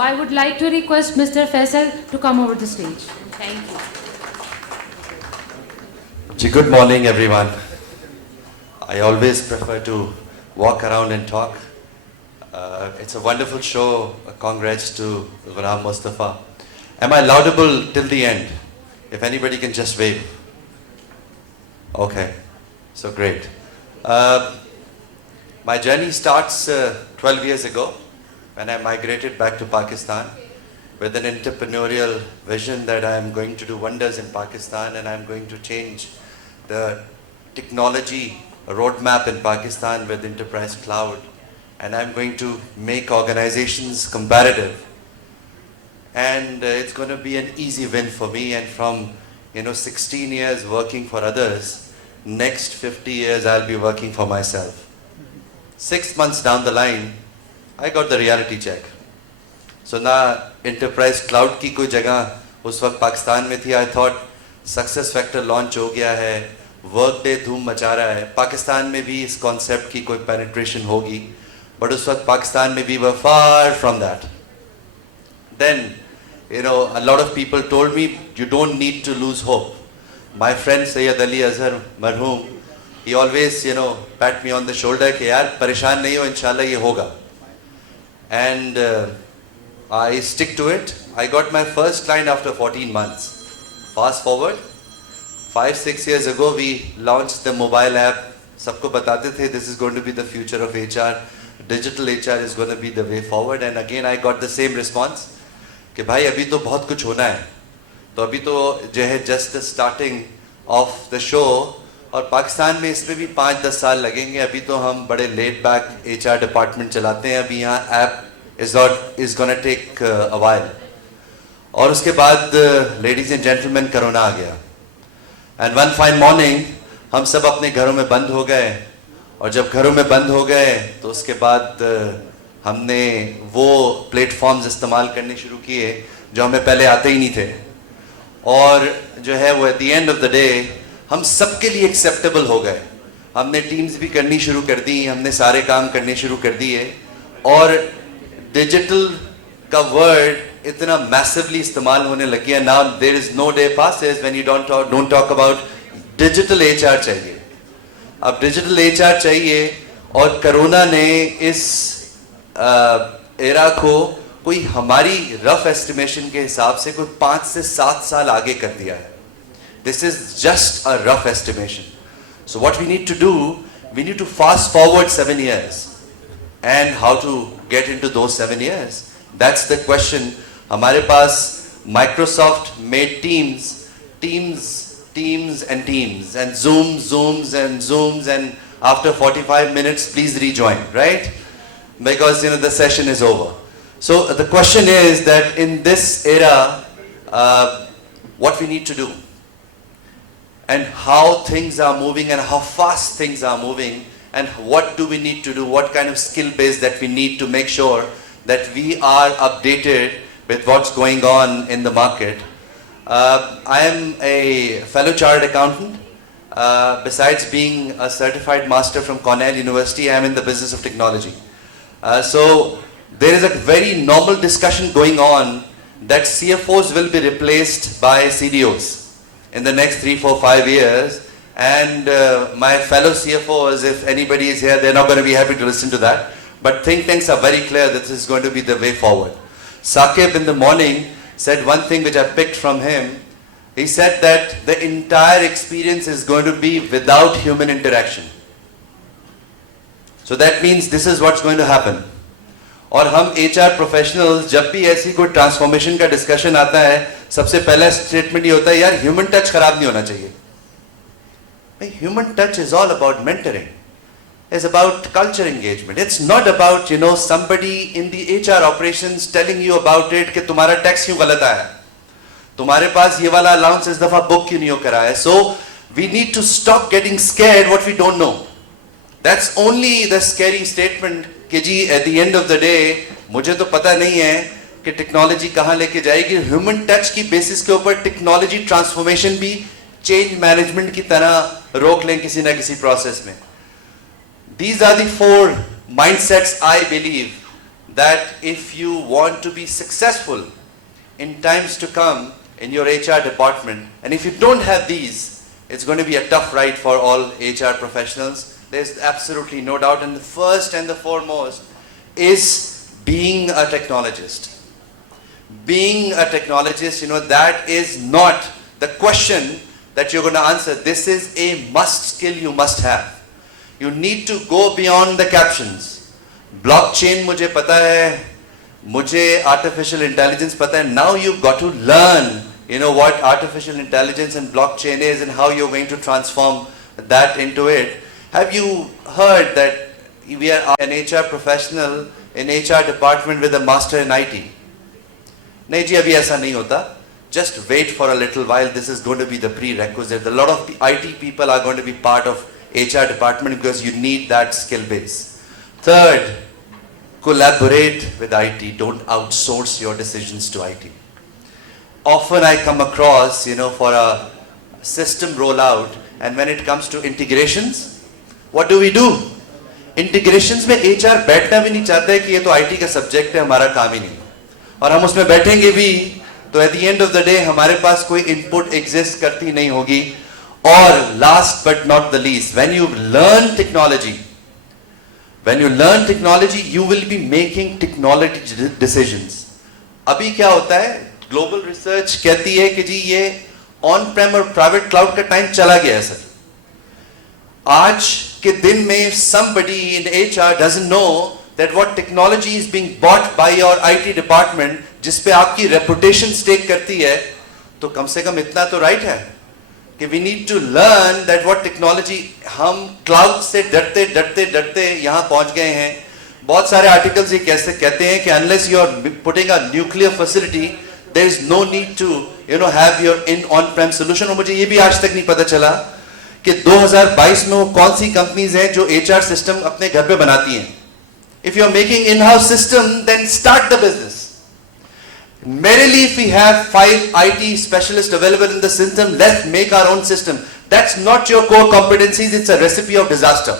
I would like to request Mr. Faisal to come over the stage. Thank you. Good morning, everyone. I always prefer to walk around and talk. It's a wonderful show. Congrats to Ghulam Mustafa. Am I laudable till the end? If anybody can just wave. Okay, so great. My journey starts 12 years ago when I migrated back to Pakistan with an entrepreneurial vision that I am going to do wonders in Pakistan and I'm going to change the technology roadmap in Pakistan with Enterprise Cloud, and I'm going to make organizations competitive, and it's going to be an easy win for me. And from 16 years working for others, next 50 years I'll be working for myself. 6 months down the line, I got the reality check. So na Enterprise Cloud की कोई जगह उस वक्त पाकिस्तान में थी. I thought Success Factor launch हो गया है, Workday धूम मचा रहा है, पाकिस्तान में भी इस concept की कोई penetration होगी, but उस वक्त पाकिस्तान में we were far from that. Then, a lot of people told me, you don't need to lose hope. My friend Sayyid Ali Azhar Marhoom, he always, pat me on the shoulder कि यार परेशान नहीं हो, इंशाल्लाह ये होगा. And I stick to it. I got my first client after 14 months. Fast forward, 5-6 years ago, we launched the mobile app. Sabko batate the, this is going to be the future of HR. Digital HR is going to be the way forward. And again, I got the same response. कि भाई अभी तो बहुत कुछ होना है. तो अभी तो जो है just the starting of the show. और पाकिस्तान में इसमें भी 5-10 साल लगेंगे. अभी तो हम बड़े laid back HR department चलाते हैं. अभी यहाँ app is going to take a while. और उसके बाद ladies and gentlemen कोरोना आ गया. And one fine morning हम सब अपने घरों में बंद हो गए. और जब घरों में बंद हो गए तो उसके बाद हमने वो प्लेटफॉर्म्स इस्तेमाल करने शुरू किए जो हमें पहले आते ही नहीं थे. और जो है वो eight the end of the day हम सबके लिए एक्सेप्टेबल हो गए. हमने टीम्स भी करनी शुरू कर दी, हमने सारे काम करने शुरू कर दिए. और डिजिटल का वर्ड इतना मैसिवली इस्तेमाल होने लग गया. Now there is no day passes when you don't talk about digital HR चाहिए. अब डिजिटल एचआर चाहिए. और कोरोना ने इस एरा को कोई हमारी रफ एस्टिमेशन के हिसाब से कोई 5 से 7 साल आगे कर दिया है. This is just a rough estimation. So what we need to do, we need to fast forward 7 years. And how to get into those 7 years? That's the question. हमारे पास Microsoft made teams and teams, and Zooms, and after 45 minutes, please rejoin, right? Because the session is over. So the question is that in this era, what we need to do, and how things are moving and how fast things are moving, and what do we need to do, what kind of skill base that we need to make sure that we are updated with what's going on in the market. I am a fellow chartered accountant. Besides being a certified master from Cornell University, I am in the business of technology. So there is a very normal discussion going on that CFOs will be replaced by CDOs in the next 3, 4, 5 years. And my fellow CFOs, if anybody is here, they're not going to be happy to listen to that. But think tanks are very clear that this is going to be the way forward. Saqib in the morning said one thing which I picked from him. He said that the entire experience is going to be without human interaction. So that means this is what's going to happen. और हम HR professionals जब भी ऐसी कोई transformation का discussion आता है, सबसे पहला स्टेटमेंट ये होता है, यार ह्यूमन टच खराब नहीं होना चाहिए. Human touch is all about mentoring. It's about culture engagement. It's not about, somebody in the HR operations telling you about it कि तुम्हारा टैक्स क्यों गलत आया, तुम्हारे पास ये वाला अलाउंस इस दफा बुक क्यों नहीं हो करा है. So we need to stop getting scared what we don't know. That's only the scary statement कि जी at the end of the day मुझे तो पता नहीं है कि टेक्नोलॉजी कहाँ लेके जाएगी. ह्यूमन टच की बेसिस के ऊपर टेक्नोलॉजी ट्रांसफॉर्मेशन भी चेंज मैनेजमेंट की तरह रोक लें किसी ना किसी प्रोसेस में. These are the 4 mindsets I believe that if you want to be successful in times to come in your HR department, and if you don't have these, it's going to be a tough ride for all HR professionals. There's absolutely no doubt. And the first and the foremost is being a technologist. Being a technologist, that is not the question that you're going to answer. This is a must skill you must have. You need to go beyond the captions. Blockchain mujhe pata hai, mujhe artificial intelligence pata hai. Now you've got to learn, what artificial intelligence and blockchain is and how you're going to transform that into it. Have you heard that we are an HR professional in HR department with a master in IT? नहीं जी, अभी ऐसा नहीं होता. Just wait for a little while. This is going to be the prerequisite. A lot of IT people are going to be part of HR department because you need that skill base. Third, collaborate with IT. Don't outsource your decisions to IT. Often I come across, for a system rollout, and when it comes to integrations, what do? Integrations में HR बैठना भी नहीं चाहता है कि ये तो IT का सब्जेक्ट है, हमारा काम ही नहीं, और हम उसमें बैठेंगे भी तो at the end of the day हमारे पास कोई input exist करती नहीं होगी. और last but not the least, when you learn technology, you will be making technology decisions. अभी क्या होता है, ग्लोबल रिसर्च कहती है कि जी ये ऑन प्रेम और प्राइवेट क्लाउड का टाइम चला गया है सर. आज के दिन में somebody in HR doesn't know that what technology is being bought by your IT department, जिस पे आपकी reputation stake करती है, तो कम से कम इतना तो right है कि we need to learn that what technology, हम cloud से डरते यहाँ पहुंच गए हैं. बहुत सारे articles ये कैसे कहते हैं कि unless you are putting a nuclear facility, there is no need to have your on-prem solution. और मुझे ये भी आज तक नहीं पता चला कि 2022 में वो कौन सी कंपनीज हैं जो HR सिस्टम अपने घर पे बनाती हैं. If you are making in-house system, then start the business. Merely if we have 5 IT specialists available in the system, let's make our own system. That's not your core competencies, it's a recipe of disaster.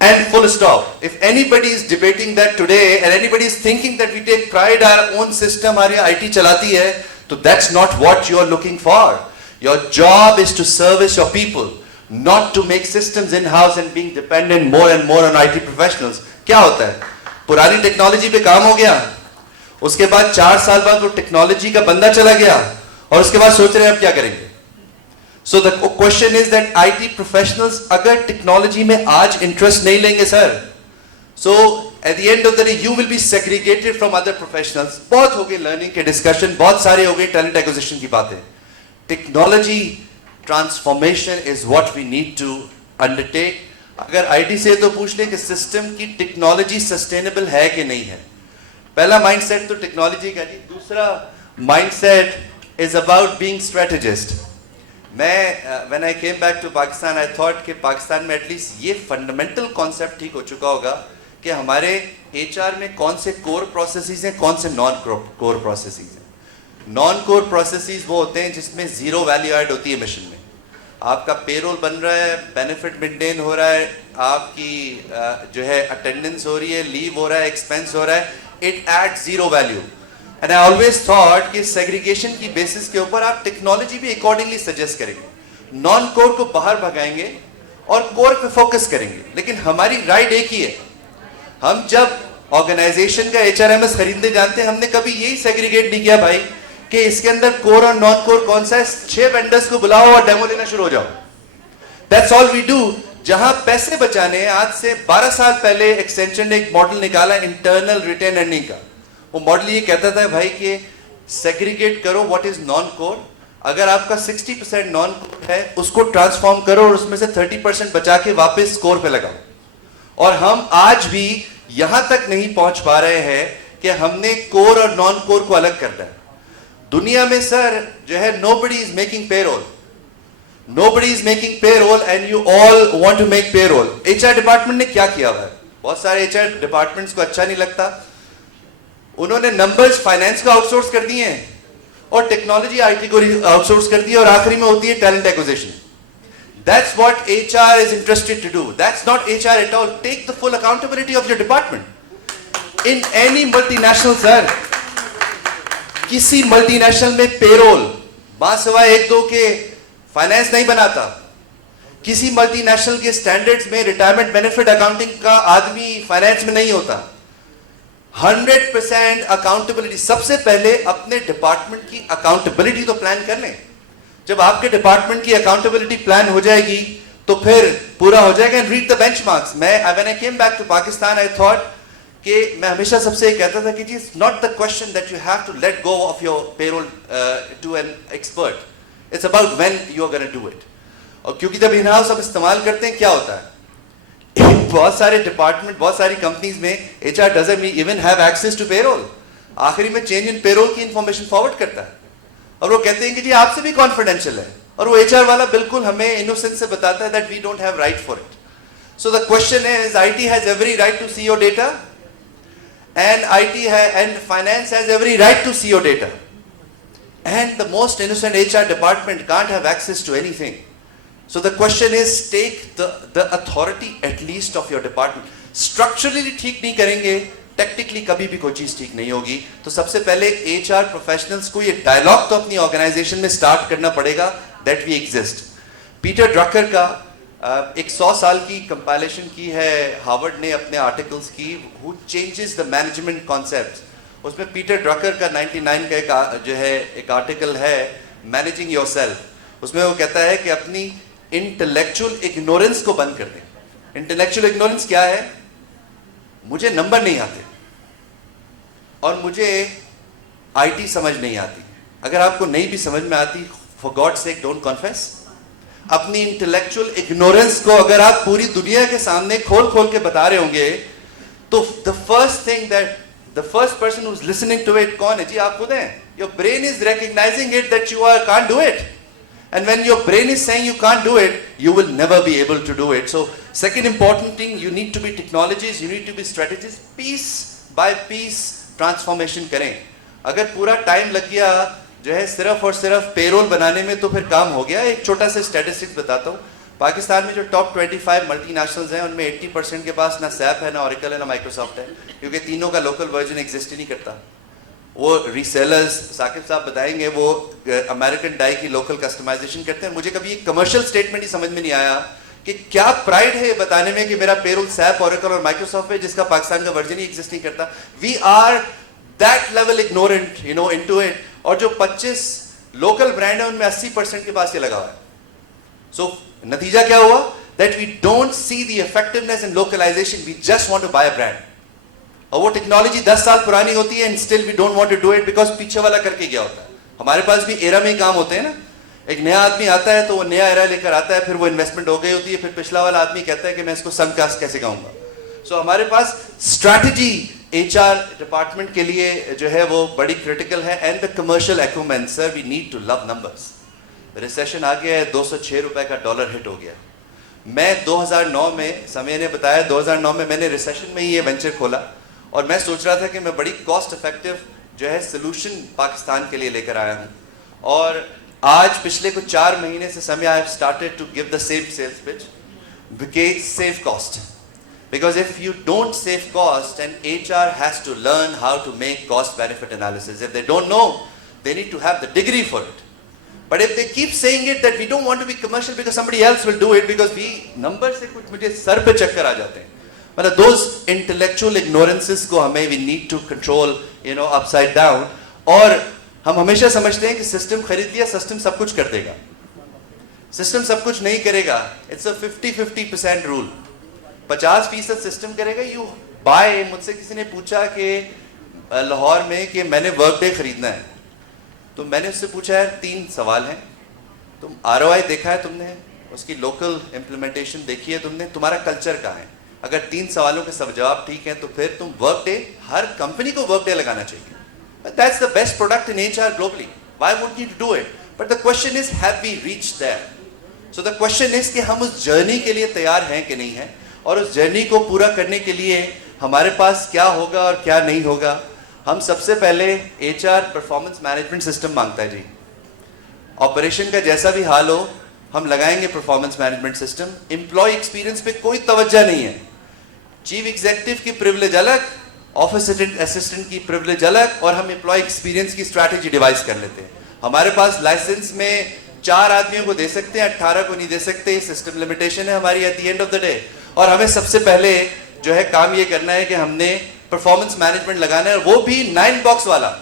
And full stop. If anybody is debating that today and anybody is thinking that we take pride our own system, हमारी IT चलाती है, so that's not what you are looking for. Your job is to service your people, not to make systems in-house and being dependent more and more on IT professionals. क्या होता है, पुरानी technology पे काम हो गया, उसके बाद 4 साल बाद वो टेक्नोलॉजी का बंदा चला गया और उसके बाद सोच रहे हैं अब क्या करेंगे. So the question is that IT professionals अगर टेक्नोलॉजी में आज इंटरेस्ट नहीं लेंगे sir, so at the end of the day you will be segregated from other professionals. बहुत हो गई लर्निंग के डिस्कशन, बहुत सारे हो गए टैलेंट एक्विजिशन की बातें. Technology transformation is what we need to undertake. अगर IT से तो पूछ ले कि सिस्टम की टेक्नोलॉजी सस्टेनेबल है कि नहीं है. पहला माइंडसेट तो टेक्नोलॉजी का जी. दूसरा mindset is about being strategist. मैं when I came back to Pakistan I thought कि पाकिस्तान में एटलीस्ट ये फंडामेंटल कॉन्सेप्ट ठीक हो चुका होगा कि हमारे HR में कौन से कोर प्रोसेसेस हैं, कौन से नॉन कोर प्रोसेसेस हैं. नॉन कोर प्रोसेसेस वो होते हैं जिसमें जीरो वैल्यू ऐड होती है मिशन में. आपका पेरोल बन रहा है, बेनिफिट मेंटेन हो रहा है, आपकी जो है अटेंडेंस हो रही है, लीव हो रहा है, एक्सपेंस हो रहा है, it add zero value. And I always thought कि सेग्रीगेशन की बेसिस के ऊपर आप टेक्नोलॉजी भी अकॉर्डिंगली सजेस्ट करेंगे, नॉन कोर को बाहर भगाएंगे और कोर पे फोकस करेंगे. लेकिन हमारी राइट एक ही है. हम जब ऑर्गेनाइजेशन का HRMS खरीदने जानते हैं, हमने कभी यही सेग्रीगेट नहीं किया भाई कि इसके अंदर कोर और नॉन कोर कौन सा है. 6 वेंडर्स को बुलाओ और डेमो लेना शुरू हो जाओ. That's all we do. जहां पैसे बचाने हैं, आज से 12 साल पहले एक्सटेंशन ने एक मॉडल निकाला इंटरनल रिटेन अर्निंग का. वो मॉडल ये कहता था भाई कि सेग्रीगेट करो व्हाट इज नॉन कोर. अगर आपका 60% नॉन कोर है उसको ट्रांसफॉर्म करो और उसमें से 30% बचा के वापस कोर पे लगाओ. और हम आज भी यहां तक नहीं पहुंच पा रहे हैं कि हमने कोर और नॉन कोर को अलग करना है. दुनिया में सर जो है nobody is making payroll. Nobody is making payroll and you all want to make payroll. HR department ने क्या किया हुआ है, बहुत सारे HR डिपार्टमेंट्स को अच्छा नहीं लगता. उन्होंने नंबर्स फाइनेंस को आउटसोर्स कर दिए हैं और टेक्नोलॉजी IT को आउटसोर्स कर दिया और आखिरी में होती है talent acquisition. That's what HR is interested to do. That's not HR at all. Take the full accountability of your department. In any multinational, sir, किसी मल्टीनेशनल में पेरोल बासिवाय एक दो के फाइनेंस नहीं बनाता. किसी मल्टीनेशनल के स्टैंडर्ड्स में रिटायरमेंट बेनिफिट अकाउंटिंग का आदमी फाइनेंस में नहीं होता. 100% अकाउंटेबिलिटी. सबसे पहले अपने डिपार्टमेंट की अकाउंटेबिलिटी तो प्लान कर लें. जब आपके डिपार्टमेंट की अकाउंटेबिलिटी प्लान हो जाएगी तो फिर पूरा हो जाएगा. And read the benchmarks. When I came back to Pakistan I thought कि मैं हमेशा सबसे कहता था कि जी it's not the question that you have to let go of your payroll to an expert. It's about when you are gonna do it. और क्योंकि जब इन हाउस आप इस्तेमाल करते हैं क्या होता है, बहुत सारे डिपार्टमेंट, बहुत सारी कंपनीज में HR doesn't even have access to payroll. आखिरी में चेंज इन पेरोल की इंफॉर्मेशन फॉरवर्ड करता है और वो कहते हैं कि जी आपसे भी कॉन्फिडेंशियल है. और वो एचआर वाला बिल्कुल हमें इनोसेंस से बताता है that we don't have right for it. So the question is IT has every right to see your data and and finance has every right to see your data, and the most innocent HR department can't have access to anything. So the question is, take the authority at least of your department. Structurally ठीक नहीं करेंगे, technically कभी भी कोई चीज ठीक नहीं होगी. तो सबसे पहले HR professionals को ये dialogue तो अपनी organization में start करना पड़ेगा that we exist. Peter Drucker का एक 100 साल की कंपाइलेशन की है हार्वर्ड ने अपने आर्टिकल्स की, who changes the management concepts. उसमें पीटर ड्रकर का 99 का एक जो है एक आर्टिकल है मैनेजिंग योरसेल्फ. उसमें वो कहता है कि अपनी इंटेलेक्चुअल इग्नोरेंस को बंद कर दें. इंटेलेक्चुअल इग्नोरेंस क्या है? मुझे नंबर नहीं आते और मुझे आईटी समझ नहीं आती. अगर आपको नहीं भी समझ में आती, for God sake don't confess. अपनी इंटेलेक्चुअल इग्नोरेंस को अगर आप पूरी दुनिया के सामने खोल खोल के बता रहे होंगे तो the first person who is listening to it कौन है? जी आप खुद हैं. Your brain is recognizing it that you are can't do it, and when your brain is saying you can't do it, you will never be able to do it. So second important thing, you need to be technologies, you need to be strategies. Piece by piece transformation करें. अगर पूरा time लग गया जो है सिर्फ और सिर्फ पेरोल बनाने में तो फिर काम हो गया. एक छोटा सा स्टैटिस्टिक्स बताता हूँ. पाकिस्तान में जो टॉप 25 मल्टीनेशनल्स हैं उनमें 80% के पास ना सैप है, ना ऑरेकल है, ना माइक्रोसॉफ्ट है, क्योंकि तीनों का लोकल वर्जन एग्जिस्ट ही नहीं करता. वो रीसेलर्स, साकिब साहब बताएंगे, वो अमेरिकन डाई की लोकल कस्टमाइजेशन करते हैं. मुझे कभी एक कमर्शियल स्टेटमेंट ही समझ में नहीं आया कि क्या प्राइड है बताने में कि मेरा पेरोल सैप, ऑरेकल और माइक्रोसॉफ्ट है जिसका पाकिस्तान का वर्जन ही एग्जिस्ट नहीं करता. We are that level ignorant into it. और जो 25 लोकल ब्रांड है उनमें 80% के पास ये लगा हुआ है. सो नतीजा क्या हुआ? That we don't see the effectiveness in localization, we just want to buy a brand. और वो टेक्नोलॉजी 10 साल पुरानी होती है and still we don't want to do it because पीछे वाला करके गया होता है. हमारे पास भी एरा में ही काम होते हैं ना. एक नया आदमी आता है तो वो नया एरा लेकर आता है, फिर वो इन्वेस्टमेंट हो गई होती है, फिर पिछला वाला आदमी कहता है कि मैं इसको संग कास्ट कैसे गाऊंगा. सो हमारे पास स्ट्रैटेजी एचआर डिपार्टमेंट के लिए जो है वो बड़ी क्रिटिकल है. And the commercial acumen, sir we need to love numbers. Recession आ गया है, 206 रुपए का डॉलर हिट हो गया. मैं 2009 में, समय ने बताया 2009 में मैंने रिसेशन में ही ये वेंचर खोला और मैं सोच रहा था कि मैं बड़ी कॉस्ट इफेक्टिव जो है सोल्यूशन पाकिस्तान के लिए लेकर आया हूँ. और आज पिछले कुछ 4 महीने से समय I have started to give the same sales pitch because save cost. Because if you don't save cost, and HR has to learn how to make cost benefit analysis. If they don't know, they need to have the degree for it. But if they keep saying it that we don't want to be commercial because somebody else will do it, because we number से कुछ मुझे sir पे चक्कर आ जाते हैं. मतलब those intellectual ignorances को हमें we need to control, upside down. और हम हमेशा समझते हैं कि सिस्टम खरीद लिया, सिस्टम सब कुछ कर देगा. सिस्टम सब कुछ नहीं करेगा. It's a 50-50% rule. 50% सिस्टम करेगा. यू बाय, मुझसे किसी ने पूछा कि लाहौर में कि मैंने वर्कडे खरीदना है, तो मैंने उससे पूछा है 3 सवाल हैं. तुम ROI देखा है तुमने, उसकी लोकल इम्प्लीमेंटेशन देखी है तुमने, तुम्हारा कल्चर कहाँ है? अगर 3 सवालों के सब जवाब ठीक हैं तो फिर तुम वर्कडे, हर कंपनी को वर्कडे लगाना चाहिए. That's the best product in HR globally. Why would you do it? But the question is have we reached there? So the question is कि हम उस जर्नी के लिए तैयार हैं कि नहीं हैं, और उस जर्नी को पूरा करने के लिए हमारे पास क्या होगा और क्या नहीं होगा. हम सबसे पहले HR परफॉर्मेंस मैनेजमेंट सिस्टम मांगता है जी. ऑपरेशन का जैसा भी हाल हो हम लगाएंगे performance management system. Employee experience पे कोई तवज्जो नहीं है. चीफ एग्जीक्यूटिव की प्रिविलेज अलग ऑफिस असिस्टेंट की प्रिविलेज अलग और हम एम्प्लॉय एक्सपीरियंस की स्ट्रैटेजी डिवाइस कर लेते हैं. हमारे पास लाइसेंस में 4 आदमियों को दे सकते हैं, 18 को नहीं दे सकते. ये सिस्टम लिमिटेशन है हमारी eight the end of the day. और हमें सबसे पहले जो है काम ये करना है कि हमने परफॉर्मेंस मैनेजमेंट लगाना है, और वो भी 9 बॉक्स वाला.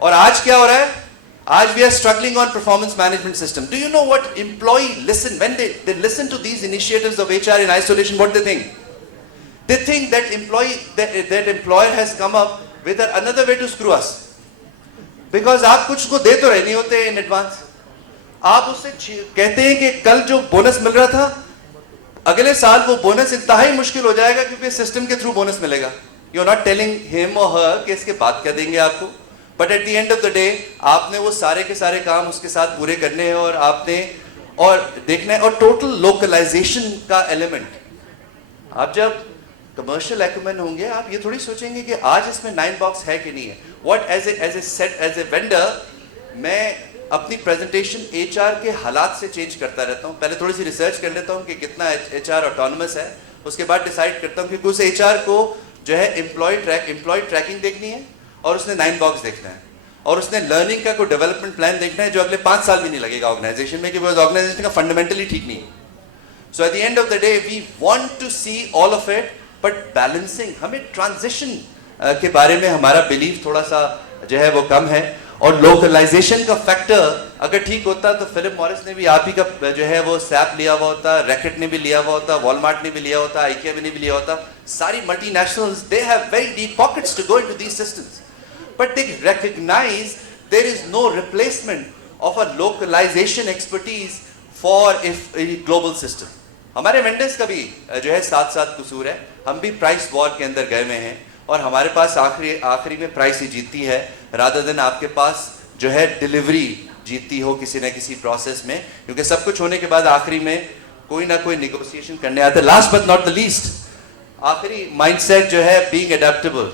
और आज क्या हो रहा है? आज we are struggling on performance management system. Do you know what employee listen when they listen to these initiatives of HR in isolation? What they think? They think that that employer has come up with another way to screw us. Because आप कुछ को दे तो रहे नहीं होते in advance. आप उससे कहते हैं कि कल जो बोनस मिल रहा था, अगले साल वो बोनस इंतहाई मुश्किल हो जाएगा क्योंकि सिस्टम के थ्रू बोनस मिलेगा. You are not telling him और हर कि इसके बाद क्या देंगे आपको, but at the end of the day आपने वो सारे के सारे काम उसके साथ पूरे करने हैं और आपने और देखना है. और टोटल लोकलाइजेशन का एलिमेंट, आप जब कमर्शियल एक्यूमेन होंगे आप ये थोड़ी सोचेंगे कि आज इसमें 9 बॉक्स है कि नहीं है. व्हाट एज ए वेंडर मैं अपनी प्रेजेंटेशन एचआर के हालात से चेंज करता रहता हूँ. पहले थोड़ी सी रिसर्च कर लेता हूँ कि कितना एचआर ऑटोनमस है, उसके बाद डिसाइड करता हूँ कि उस एचआर को जो है एम्प्लॉय ट्रैकिंग देखनी है और उसने 9 बॉक्स देखना है और उसने लर्निंग का कोई डेवलपमेंट प्लान देखना है जो अगले 5 साल भी नहीं लगेगा ऑर्गेनाइजेशन में, क्योंकि ऑर्गेनाइजेशन का फंडामेंटली ठीक नहीं है. So at the end of the day we want to see all of it, but balancing, हमें ट्रांजिशन के बारे में हमारा बिलीव थोड़ा सा जो है वो कम है. और लोकलाइजेशन का फैक्टर अगर ठीक होता तो फिलिप मॉरिस ने भी आप ही का जो है वो सैप लिया हुआ होता, रैकेट ने भी लिया हुआ होता, वॉलमार्ट ने भी लिया होता, आइकिया ने भी लिया होता. सारी multinationals they have very deep pockets to go into these systems, but they recognize there is no replacement of a localization expertise for a global system. हमारे वेंडर्स का भी जो है साथ साथ कसूर है. हम भी प्राइस वॉर के अंदर गए हुए हैं और हमारे पास आखिरी में प्राइस ही जीतती है, रादर देन आपके पास जो है डिलीवरी जीतती हो किसी न किसी प्रोसेस में, क्योंकि सब कुछ होने के बाद आखिरी में कोई ना कोई निगोशिएशन करने आता है. Last but not the least, आखिरी माइंडसेट जो है बीइंग एडेप्टेबल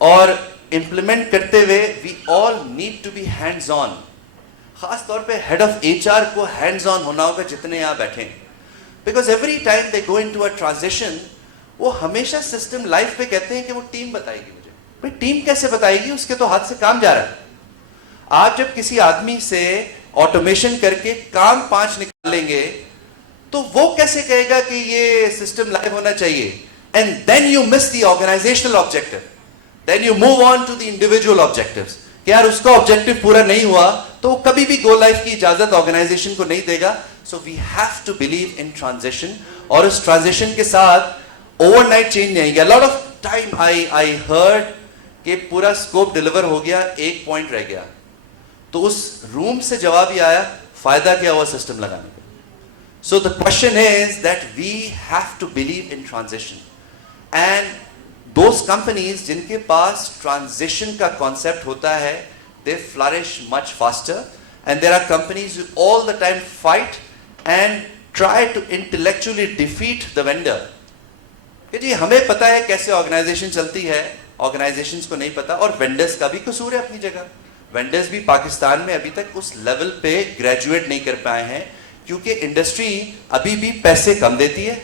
और इंप्लीमेंट करते हुए we all need to be hands on. खास तौर पे हेड ऑफ एचआर को हैंड्स ऑन होना होगा जितने यहाँ बैठे हैं, because every time they go into a transition वो हमेशा सिस्टम लाइफ पे कहते हैं कि वो टीम बताएगी मुझे. भाई टीम कैसे बताएगी, उसके तो हाथ से काम जा रहा है. आप जब किसी आदमी से ऑटोमेशन करके काम 5 निकालेंगे तो वो कैसे कहेगा कि ये सिस्टम लाइव होना चाहिए. And then you miss the organizational objective, then you move on to the individual objectives कि यार उसका ऑब्जेक्टिव पूरा नहीं हुआ तो वो कभी भी गो लाइफ की इजाजत ऑर्गेनाइजेशन को नहीं देगा. So we have to believe in transition, और उस ट्रांजिशन के साथ ओवरनाइट चेंज नहीं आएगा. Lot of time I heard कि पूरा स्कोप डिलीवर हो गया, 1 पॉइंट रह गया, तो उस रूम से जवाब ही आया फायदा क्या हुआ सिस्टम लगाने का. So the question is that we have to believe in transition, and those companies जिनके पास ट्रांजिशन का कॉन्सेप्ट होता है they flourish much faster, and there are companies who all the time fight and try to intellectually defeat the vendor. कि जी हमें पता है कैसे ऑर्गेनाइजेशन चलती है, ऑर्गेनाइजेशंस को नहीं पता. और वेंडर्स का भी कसूर है अपनी जगह. वेंडर्स भी पाकिस्तान में अभी तक उस लेवल पे ग्रेजुएट नहीं कर पाए हैं, क्योंकि इंडस्ट्री अभी भी पैसे कम देती है.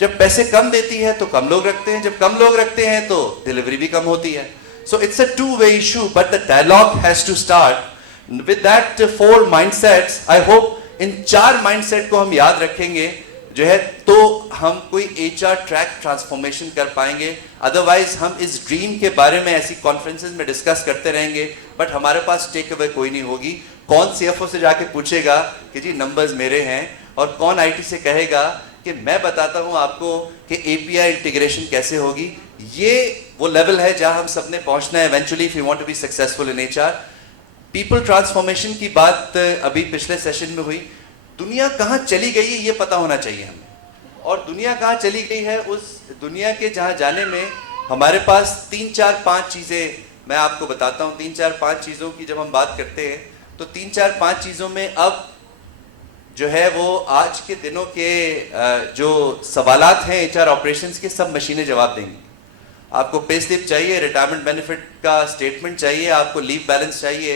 जब पैसे कम देती है तो कम लोग रखते हैं, जब कम लोग रखते हैं तो डिलीवरी भी कम होती है. So it's a two way issue, but the dialogue has to start with that 4 mindsets. I hope in 4 mindset को हम याद रखेंगे जो है तो हम कोई एचआर ट्रैक ट्रांसफॉर्मेशन कर पाएंगे. अदरवाइज हम इस ड्रीम के बारे में ऐसी कॉन्फ्रेंसेस में डिस्कस करते रहेंगे, बट हमारे पास टेक अवे कोई नहीं होगी. कौन सीएफओ से जाके पूछेगा कि जी नंबर्स मेरे हैं, और कौन आईटी से कहेगा कि मैं बताता हूं आपको कि एपीआई इंटीग्रेशन कैसे होगी. ये वो लेवल है जहां हम सबने पहुंचना है eventually if you want to be successful in HR. People transformation की बात अभी पिछले सेशन में हुई. दुनिया कहाँ चली गई है ये पता होना चाहिए हमें, और दुनिया कहाँ चली गई है उस दुनिया के जहाँ जाने में हमारे पास 3-4-5 चीज़ें मैं आपको बताता हूँ. 3-4-5 चीज़ों की जब हम बात करते हैं तो 3-4-5 चीज़ों में अब जो है वो आज के दिनों के जो सवालात हैं एचआर ऑपरेशंस के, सब मशीनें जवाब देंगी. आपको पे स्लिप चाहिए, रिटायरमेंट बेनिफिट का स्टेटमेंट चाहिए, आपको लीव बैलेंस चाहिए,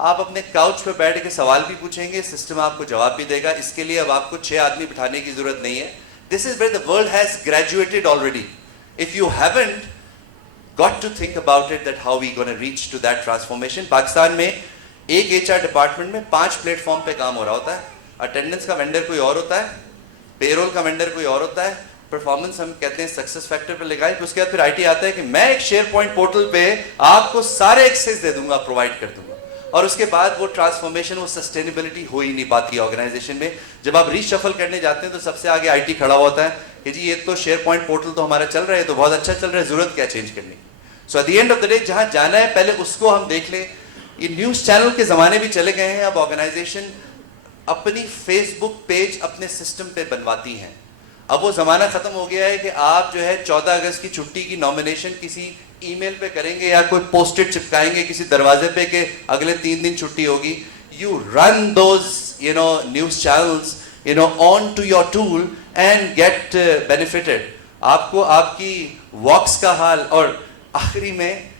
आप अपने काउच पे बैठ के सवाल भी पूछेंगे, सिस्टम आपको जवाब भी देगा. इसके लिए अब आपको 6 आदमी बिठाने की जरूरत नहीं है. This is where the world has graduated already. If you haven't got to think about it that how we going to reach to that transformation. Pakistan में एक HR डिपार्टमेंट में 5 प्लेटफॉर्म पे काम हो रहा होता है. अटेंडेंस का वेंडर कोई और होता है, पेरोल का वेंडर कोई और होता है, परफॉर्मेंस हम कहते हैं सक्सेस फैक्टर पे लगाए. उसके बाद फिर IT आता है कि मैं एक शेयर पॉइंट पोर्टल पे आपको सारे एक्सेस दे दूंगा, प्रोवाइड कर दूंगा. और उसके बाद वो ट्रांसफॉर्मेशन, वो सस्टेनेबिलिटी हो ही नहीं पाती ऑर्गेनाइजेशन में. जब आप रीशफल करने जाते हैं तो सबसे आगे IT खड़ा होता है कि जी ये तो शेयर पॉइंट पोर्टल तो हमारा चल रहा है, तो बहुत अच्छा चल रहा है, जरूरत क्या चेंज करनी. So at the end of the day जहां जाना है पहले उसको हम देख लें. ये न्यूज़ चैनल के ज़माने भी चले गए हैं. अब ऑर्गेनाइजेशन अपनी फेसबुक पेज अपने सिस्टम पे बनवाती हैं. अब वो ज़माना ख़त्म हो गया है कि आप जो है 14 अगस्त की छुट्टी की नॉमिनेशन किसी ईमेल पे करेंगे या कोई पोस्टेड चिपकाएंगे किसी दरवाजे पे कि अगले 3 दिन छुट्टी होगी. You run those news channels on to your tool and get benefited. आपको आपकी वॉक्स का हाल. और आखिरी में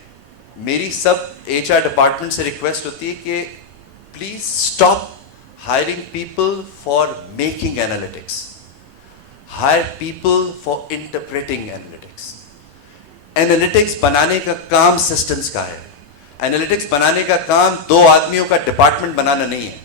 मेरी सब HR डिपार्टमेंट से रिक्वेस्ट होती है कि please stop hiring people for making analytics. Hire people for interpreting analytics. Analytics बनाने का काम सिस्टम्स का है. एनालिटिक्स बनाने का काम 2 आदमियों का डिपार्टमेंट बनाना नहीं है.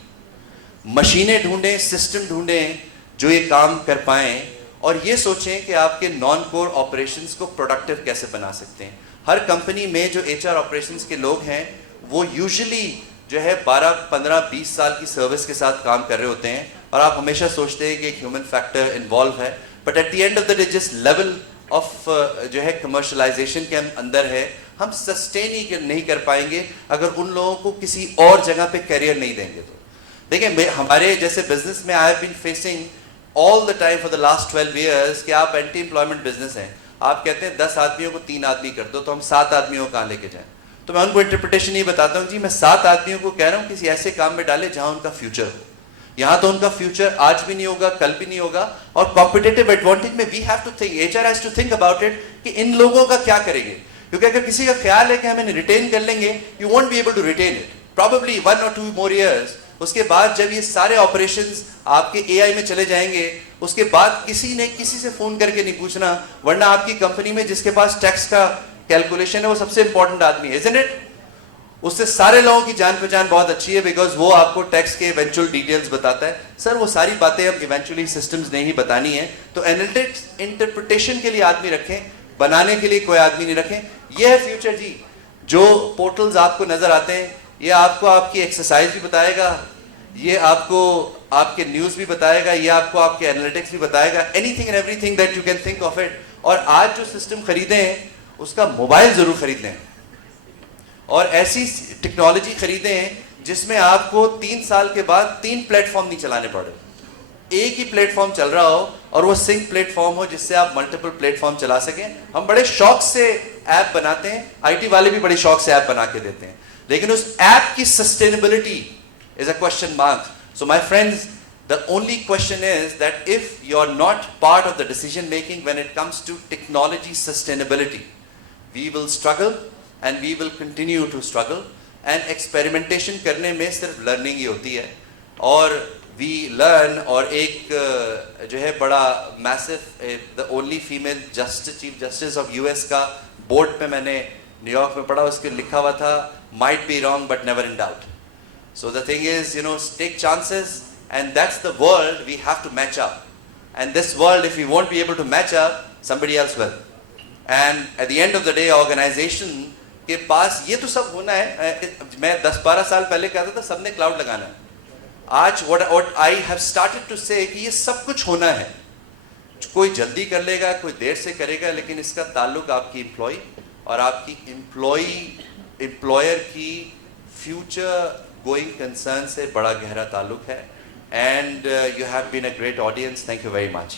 मशीनें ढूंढें, सिस्टम ढूंढें जो ये काम कर पाएं और ये सोचें कि आपके नॉन कोर ऑपरेशंस को प्रोडक्टिव कैसे बना सकते हैं. हर कंपनी में जो HR ऑपरेशंस के लोग हैं वो यूजुअली जो है 12, 15, 20 साल की सर्विस के साथ काम कर रहे होते हैं और आप हमेशा सोचते हैं कि एक ह्यूमन फैक्टर इन्वॉल्व है. But at the end of the day जिस लेवल ऑफ जो है कमर्शलाइजेशन के अंदर है, हम सस्टेन ही नहीं कर पाएंगे अगर उन लोगों को किसी और जगह पे करियर नहीं देंगे. तो देखिए हमारे जैसे बिजनेस में I have been facing all the time for the last 12 years कि आप एंटी एम्प्लॉयमेंट बिजनेस हैं. आप कहते हैं 10 आदमियों को 3 आदमी कर दो तो हम 7 आदमियों को कहाँ लेके जाएं. तो मैं उनको इंटरप्रिटेशन ये बताता हूँ जी मैं 7 आदमियों को कह रहा हूँ किसी ऐसे काम में डाले जहाँ उनका फ्यूचर हो. यहाँ तो उनका फ्यूचर आज भी नहीं होगा, कल भी नहीं होगा. और कॉम्पिटिटिव एडवांटेज में we have to think, HR has to think about it कि इन लोगों का क्या करेंगे. क्योंकि अगर किसी का ख्याल है कि हम इन्हें रिटेन कर लेंगे, you won't be able to retain it. Probably 1 or 2 more years. उसके बाद जब ये सारे ऑपरेशंस आपके AI में चले जाएंगे, उसके बाद किसी ने किसी से फोन करके नहीं पूछना. वरना आपकी कंपनी में जिसके पास टैक्स का कैलकुलेशन है वो सबसे इंपॉर्टेंट आदमी है, isn't it? उससे सारे लोगों की जान पहचान बहुत अच्छी है बिकॉज वो आपको टैक्स के इवेंचुअल डिटेल्स बताता है. सर वो सारी बातें अब इवेंचुअली सिस्टम्स ने ही बतानी है. तो एनालिटिक्स इंटरप्रिटेशन के लिए आदमी रखें, बनाने के लिए कोई आदमी नहीं रखें. ये है फ्यूचर जी. जो पोर्टल्स आपको नजर आते हैं ये आपको आपकी एक्सरसाइज भी बताएगा, ये आपको आपके न्यूज़ भी बताएगा, ये आपको आपके एनालिटिक्स भी बताएगा. Anything and everything that you can think of it. और आज जो सिस्टम खरीदे हैं उसका मोबाइल जरूर खरीद लें और ऐसी टेक्नोलॉजी खरीदें हैं जिसमें आपको 3 साल के बाद 3 प्लेटफॉर्म नहीं चलाने पड़े. एक ही प्लेटफॉर्म चल रहा हो और वो सिंक प्लेटफॉर्म हो जिससे आप मल्टीपल प्लेटफॉर्म चला सकें. हम बड़े शौक से ऐप बनाते हैं, IT वाले भी बड़े शौक से ऐप बना के देते हैं, लेकिन उस ऐप की sustainability is a question mark. So my friends, the only question is that if you're not part of the decision making when it comes to technology sustainability, we will struggle and we will continue to struggle. And experimentation करने में सिर्फ learning ही होती है और we learn. और एक जो है बड़ा massive the only female chief justice of US का board पे मैंने न्यूयॉर्क में पढ़ा, उसके लिखा हुआ था might be wrong but never in doubt. So the thing is, take chances, and that's the world we have to match up. And this world, if we won't be able to match up, somebody else will. And at the end of the day, organization के पास ये तो सब होना है. मैं 10-12 साल पहले कहता था सबने क्लाउड लगाना है. आज what I have started to say कि ये सब कुछ होना है. कोई जल्दी कर लेगा, कोई देर से करेगा, लेकिन इसका ताल्लुक आपकी एम्प्लॉय और आपकी एम्प्लॉयर की फ्यूचर गोइंग कंसर्न से बड़ा गहरा ताल्लुक है. And you have been a great audience. Thank you very much.